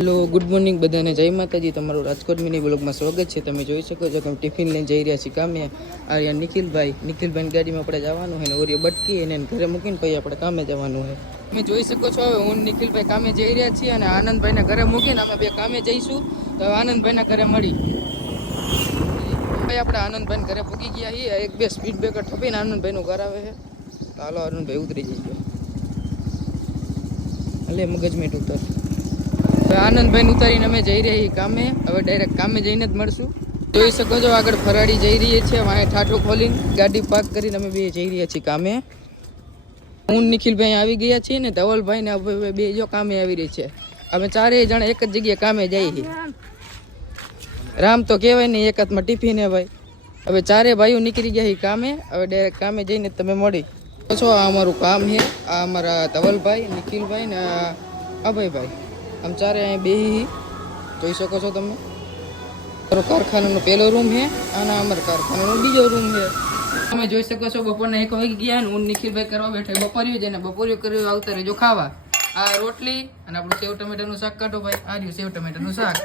Hello good morning બધાને જય માતાજી. તમારું રાજકોટ મિની બ્લોગમાં સ્વાગત છે. તમે જોઈ શકો છો કે અમે ટિફિન લઈને જઈ રહ્યા છીએ કામે. આર્યા નિખિલભાઈ ગાડીમાં આપણે જવાનું હોય ને ઓરિયો બટકી એને ઘરે મૂકીને પછી આપણે કામે જવાનું હોય. તમે જોઈ શકો છો હવે હું નિખિલભાઈ કામે જઈ રહ્યા છીએ અને આનંદભાઈને ઘરે મૂકીને અમે બે કામે જઈશું. તો આનંદભાઈના ઘરે મળી ભાઈ આપણે આનંદભાઈને ઘરે પૂકી ગયા છીએ. એક બે સ્પીડ બ્રેકર ઠપીને આનંદભાઈનું ઘર આવે છે. તો હાલો આનંદભાઈ ઉતરી જઈએ. એટલે મગજમેટ ઉતર આનંદભાઈ ઉતારીને અમે જઈ રહ્યા છીએ કામે. હવે ડાયરેક્ટ કામે જઈને જ મળશું. જોઈ શકો છો આગળ ફરાડી જઈ રહી છે. વાંહે ઠાઠો ખોલીને ગાડી પાર્ક કરીને અમે બે જઈ રહ્યા છીએ કામે. હું નિખિલભાઈ આવી ગયા છીએ ને ધવલભાઈ ને બે જો કામે આવી રહી છે. અમે ચારેય જણા એક જ જગ્યાએ કામે જઈએ છીએ. રામ તો કહેવાય નહીં, એક હાથમાં ટિફિન હે ભાઈ. હવે ચારે ભાઈઓ નીકળી ગયા છીએ કામે. હવે ડાયરેક્ટ કામે જઈને તમે મળી છો. આ અમારું કામ છે. આ અમારા ધવલભાઈ, નિખિલભાઈ ને અભયભાઈ, આમ ચારે અહીં બેહી જોઈ શકો છો તમે. મારો કારખાનાનો પહેલો રૂમ છે અને અમારા કારખાનાનો બીજો રૂમ છે. તમે જોઈ શકો છો બપોરના 1 વાગી ગયા ને હું નિખિલભાઈ કરવા બેઠા બપોર્યું છે ને બપોર્યું કર્યું આવતા રહેજો ખાવા. આ રોટલી અને આપણું સેવ ટમેટાનું શાક કાઢો ભાઈ. આ રહ્યું સેવ ટમેટાનું શાક.